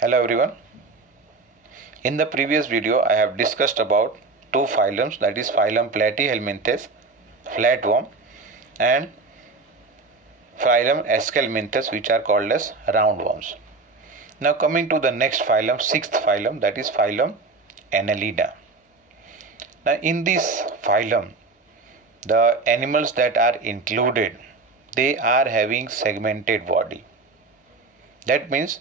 Hello everyone. In the previous video I have discussed about two phylums, that is phylum Platyhelminthes, flatworm, and phylum Aschelminthes, which are called as roundworms. Now coming to the next phylum, sixth phylum, that is phylum Annelida. Now in this phylum, the animals that are included, they are having segmented body. That means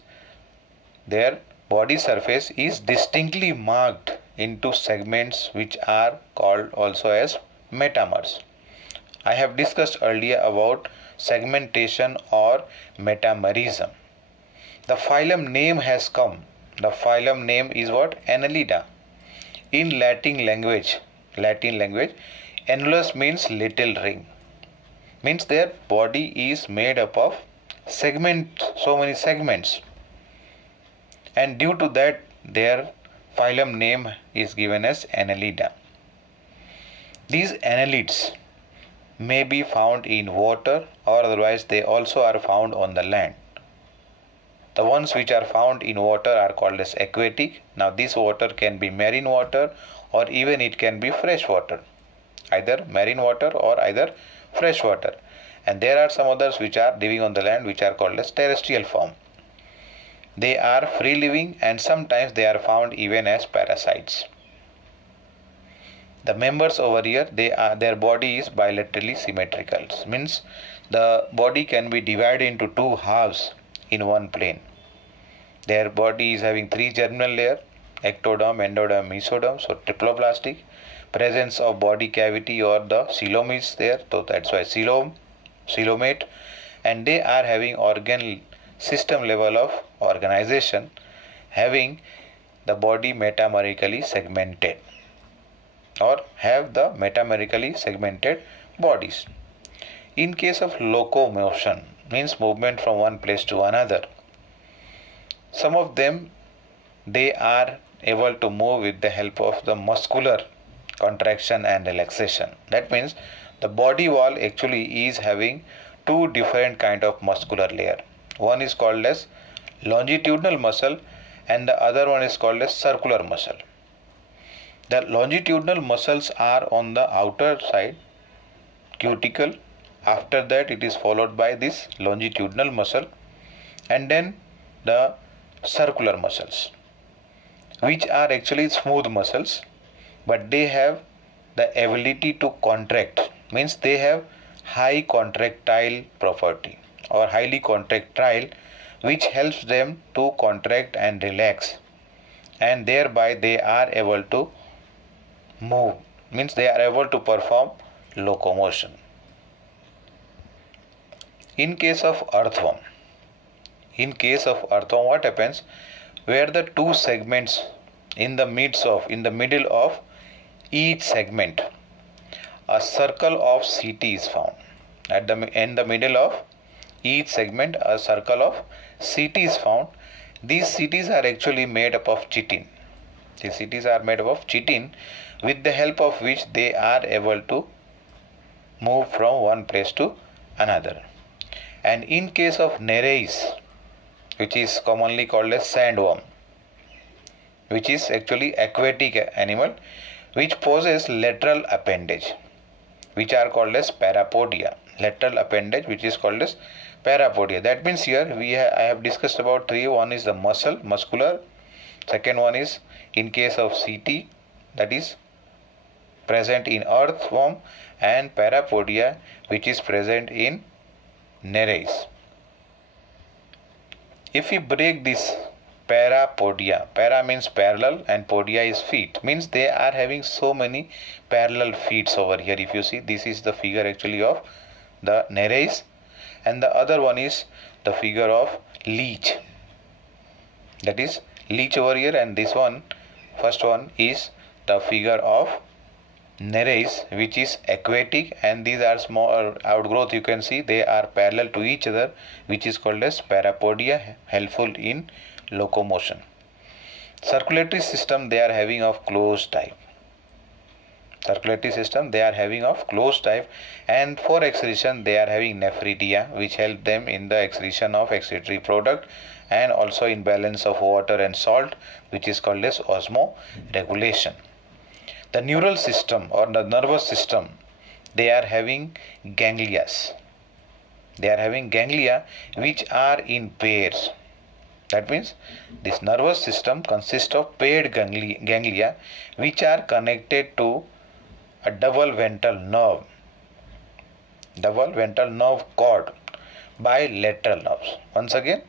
their body surface is distinctly marked into segments which are called also as metamers. I have discussed earlier about segmentation or metamerism. The phylum name has come. The phylum name is what? Annelida. In Latin language, annulus means little ring. Means their body is made up of so many segments. And due to that, their phylum name is given as Annelida. These annelids may be found in water, or otherwise they also are found on the land. The ones which are found in water are called as aquatic. Now this water can be marine water, or even it can be fresh water, either marine water or either fresh water. And there are some others which are living on the land, which are called as terrestrial form. They are free living and sometimes they are found even as parasites. The members over here, their body is bilaterally symmetrical. Means the body can be divided into two halves in one plane. Their body is having three germinal layer, ectoderm, endoderm, mesoderm, so triploblastic. Presence of body cavity or the coelom is there, so that's why coelomate, and they are having organ system level of organization, having the body metamerically segmented or have the metamerically segmented bodies. In case of locomotion, means movement from one place to another, some of them, they are able to move with the help of the muscular contraction and relaxation. That means the body wall actually is having two different kind of muscular layer. One is called as longitudinal muscle and the other one is called as circular muscle. The longitudinal muscles are on the outer side, cuticle. After that it is followed by this longitudinal muscle and then the circular muscles, which are actually smooth muscles, but they have the ability to contract, means they have high contractile property or highly contractile, which helps them to contract and relax, and thereby they are able to move, means they are able to perform locomotion. In case of earthworm, what happens, where the two segments in the middle of each segment, a circle of CT is found. In the middle of each segment, a circle of CT is found. These CTs are actually made up of chitin. These CTs are made up of chitin, with the help of which they are able to move from one place to another. And in case of Nereis, which is commonly called as sandworm, which is actually aquatic animal, which possess lateral appendage, which are called as parapodia. Lateral appendage, which is called as parapodia. That means here I have discussed about three. One is the muscular. Second one is in case of CT, that is present in earthworm, and parapodia, which is present in Nereis. If we break this parapodia, para means parallel and podia is feet, means they are having so many parallel feet over here. If you see, this is the figure actually of the Nereis, and the other one is the figure of leech, that is leech over here, and this one, first one, is the figure of Nereis, which is aquatic, and these are small outgrowth. You can see they are parallel to each other, which is called as parapodia, helpful in locomotion. Circulatory system they are having of closed type. circulatory system they are having of closed type, and for excretion they are having nephridia, which help them in the excretion of excretory product and also in balance of water and salt, which is called as osmoregulation. The neural system or the nervous system, they are having ganglias. They are having ganglia which are in pairs. That means this nervous system consists of paired ganglia which are connected to a double ventral nerve cord by lateral nerves. Once again,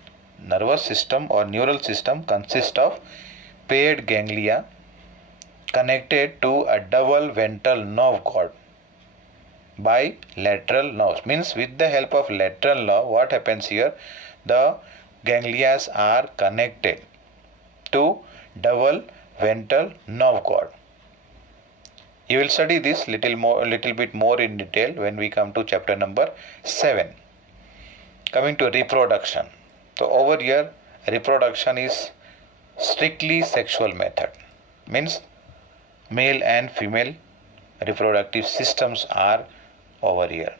nervous system or neural system consists of paired ganglia connected to a double ventral nerve cord by lateral nerves. Means with the help of lateral nerve, what happens here? The ganglia are connected to double ventral nerve cord. You will study this little bit more in detail when we come to chapter number 7. Coming to reproduction. So over here, reproduction is strictly sexual method. Means male and female reproductive systems are over here,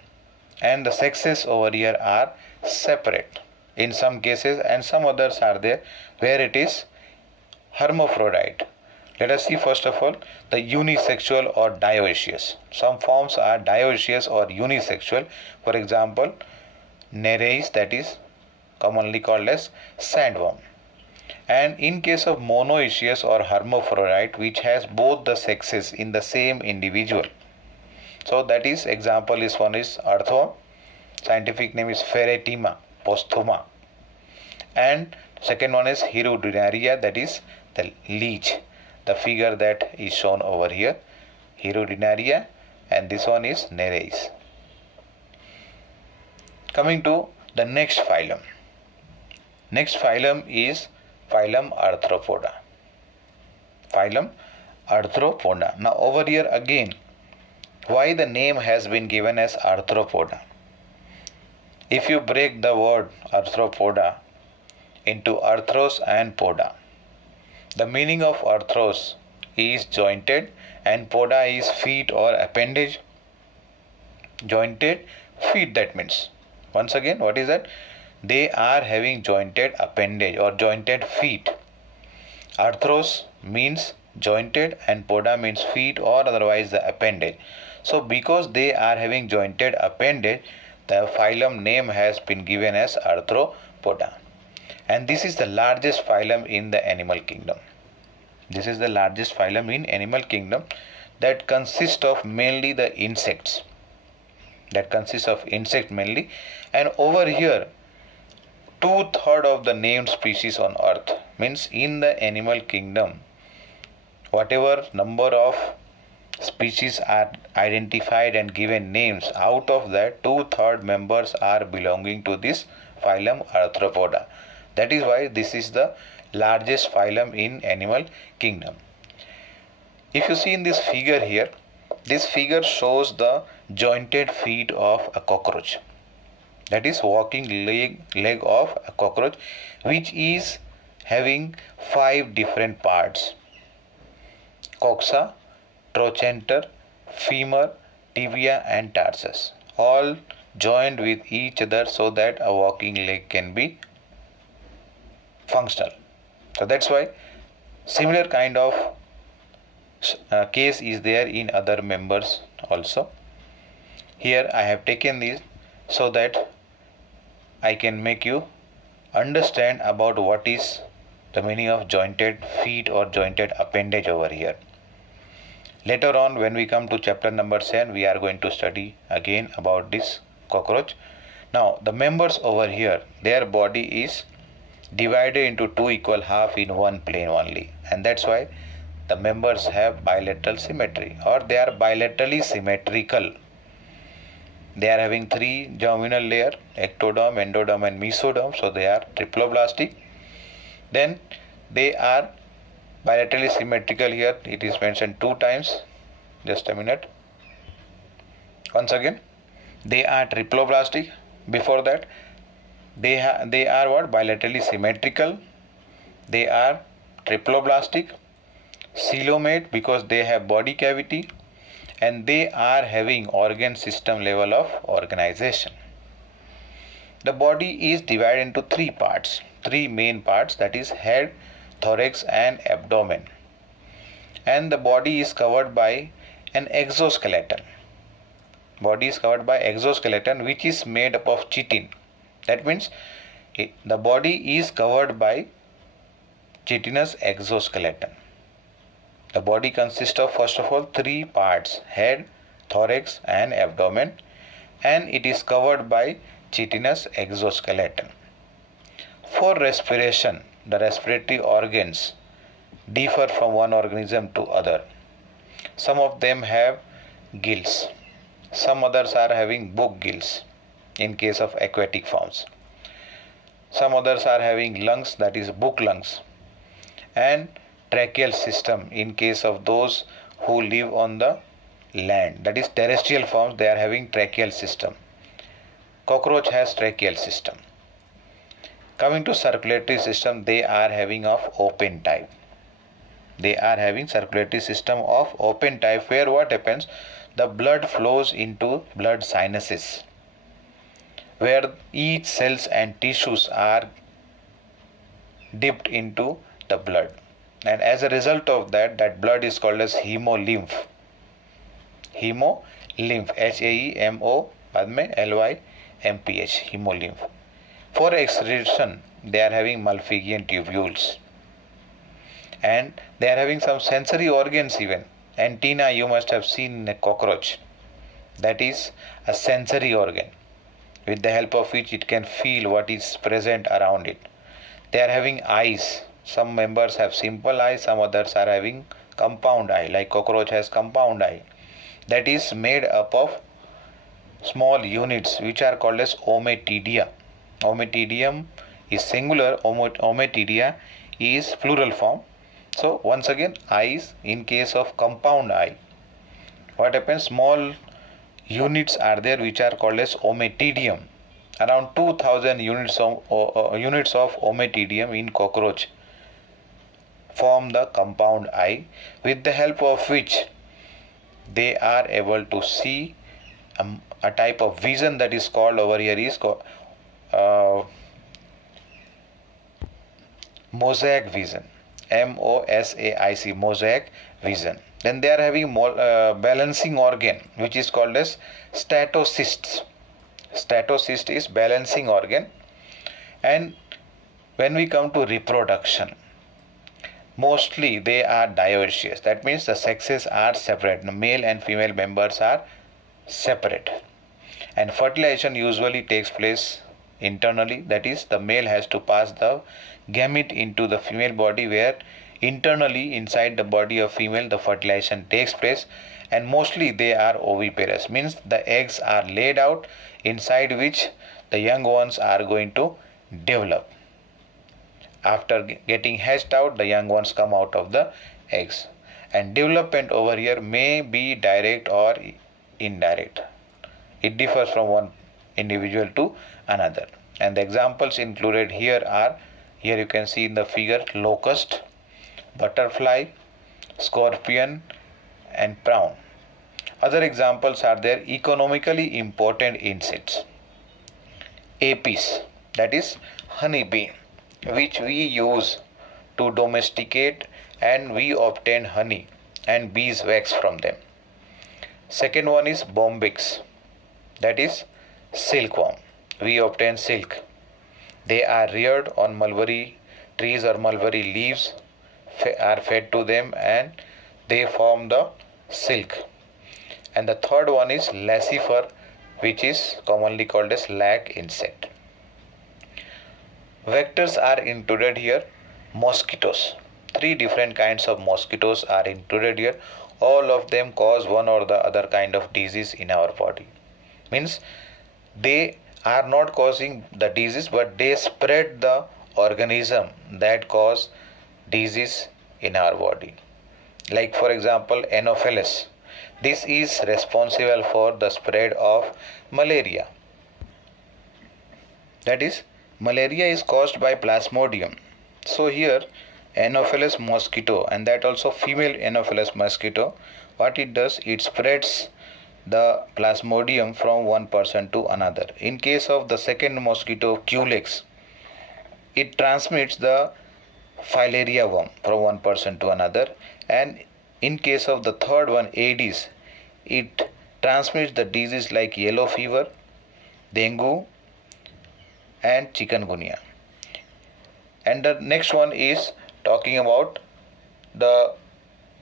and the sexes over here are separate in some cases, and some others are there where it is hermaphrodite. Let us see first of all the unisexual or dioecious. Some forms are dioecious or unisexual. For example, Nereis, that is commonly called as sandworm. And in case of monoecious or hermaphrodite, which has both the sexes in the same individual. So that is example is one is earthworm. Scientific name is Ferretima posthuma. And second one is Hirudinaria, that is the leech. The figure that is shown over here, Hirudinaria, and this one is Nereis. Coming to the next phylum. Next phylum is phylum Arthropoda. Phylum Arthropoda. Now over here again, why the name has been given as Arthropoda? If you break the word Arthropoda into arthros and poda, the meaning of arthros is jointed and poda is feet or appendage. Jointed feet, that means, once again, what is that? They are having jointed appendage or jointed feet. Arthros means jointed and poda means feet or otherwise the appendage. So because they are having jointed appendage, the phylum name has been given as Arthropoda. And this is the largest phylum in the animal kingdom. This is the largest phylum in animal kingdom that consists of mainly the insects. That consists of insect mainly. And over here, 2/3 of the named species on earth, means in the animal kingdom, whatever number of species are identified and given names, out of that 2/3 members are belonging to this phylum Arthropoda. That is why this is the largest phylum in animal kingdom. If you see in this figure here, this figure shows the jointed feet of a cockroach. That is walking leg of a cockroach, which is having 5 different parts: coxa, trochanter, femur, tibia and tarsus, all joined with each other so that a walking leg can be functional. So that's why similar kind of case is there in other members also. Here I have taken this so that I can make you understand about what is the meaning of jointed feet or jointed appendage over here. Later on, when we come to chapter number 7, we are going to study again about this cockroach. Now the members over here, their body is divided into 2 equal half in one plane only, and that's why the members have bilateral symmetry, or they are bilaterally symmetrical. They are having 3 germinal layer: ectoderm, endoderm and mesoderm, so they are triploblastic. Then they are bilaterally symmetrical. Here it is mentioned 2 times. Just a minute. Once again, they are triploblastic. Before that, they are what? Bilaterally symmetrical. They are triploblastic, coelomate because they have body cavity, and they are having organ system level of organization. The body is divided into three main parts, that is head, thorax and abdomen. And the body is covered by an exoskeleton. Body is covered by exoskeleton which is made up of chitin. That means the body is covered by chitinous exoskeleton. The body consists of first of all three parts, head, thorax and abdomen, and it is covered by chitinous exoskeleton. For respiration, the respiratory organs differ from one organism to other. Some of them have gills. Some others are having book gills in case of aquatic forms. Some others are having lungs, that is book lungs, and tracheal system in case of those who live on the land, that is terrestrial forms, they are having tracheal system. Cockroach has tracheal system. Coming to circulatory system, they are having of open type. They are having circulatory system of open type, where what happens, the blood flows into blood sinuses, where each cells and tissues are dipped into the blood, and as a result of that blood is called as hemolymph. Hemolymph, HAEMO बाद में LYMPH, hemolymph. For excretion, they are having Malpighian tubules, and they are having some sensory organs even. Antenna you must have seen in a cockroach, that is a sensory organ with the help of which it can feel what is present around it. They are having eyes. Some members have simple eye, some others are having compound eye, like cockroach has compound eye, that is made up of small units which are called as ommatidia. Ommatidium is singular, ommatidia is plural form. So once again, eyes, in case of compound eye, what happens, small units are there which are called as ommatidium. Around 2000 units of ommatidium in cockroach form the compound eye, with the help of which they are able to see a type of vision that is called over here is called mosaic vision. MOSAIC, mosaic vision. Then they are having balancing organ which is called as statocysts. Statocyst is balancing organ. And when we come to reproduction, mostly they are dioecious. That means the sexes are separate. The male and female members are separate. And fertilization usually takes place internally. That is, the male has to pass the gamete into the female body, where internally inside the body of female the fertilization takes place, and mostly they are oviparous, means the eggs are laid out inside which the young ones are going to develop. After getting hatched out, the young ones come out of the eggs, and development over here may be direct or indirect. It differs from one individual to another, and the examples included here are, here you can see in the figure, locust, butterfly, scorpion and prawn. Other examples are there, economically important insects. Apis, that is honeybee, which we use to domesticate, and we obtain honey and beeswax from them. Second one is bombyx, that is silkworm. We obtain silk. They are reared on mulberry trees or mulberry leaves, are fed to them, and they form the silk. And the third one is lacifer, which is commonly called as lac insect. Vectors are included here. Mosquitoes, 3 different kinds of mosquitoes are included here. All of them cause one or the other kind of disease in our body. Means they are not causing the disease, but they spread the organism that cause disease in our body. Like for example, Anopheles. This is responsible for the spread of malaria. That is, malaria is caused by Plasmodium. So here Anopheles mosquito, and that also female Anopheles mosquito, what it does, it spreads the plasmodium from one person to another. In case of the second mosquito, Culex, it transmits the filaria worm from one person to another, and in case of the third one, Aedes, it transmits the disease like yellow fever, dengue, and chikungunya. And the next one is talking about the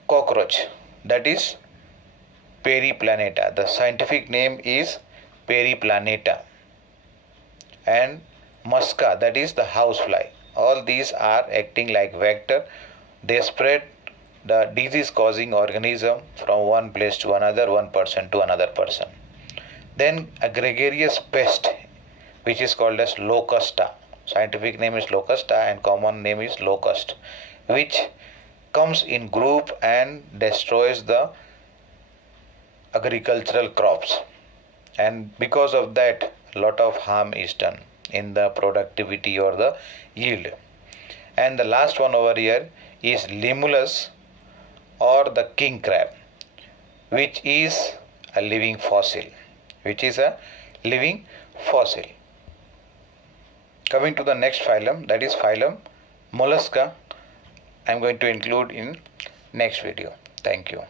cockroach, that is Periplaneta. The scientific name is Periplaneta. And Musca, that is the housefly. All these are acting like vector. They spread the disease causing organism from one place to another, one person to another person. Then a gregarious pest, which is called as Locusta. Scientific name is Locusta and common name is locust, which comes in group and destroys the agricultural crops, and because of that a lot of harm is done in the productivity or the yield. And the last one over here is Limulus or the king crab, which is a living fossil, Coming to the next phylum, that is phylum Mollusca, I am going to include in next video. Thank you.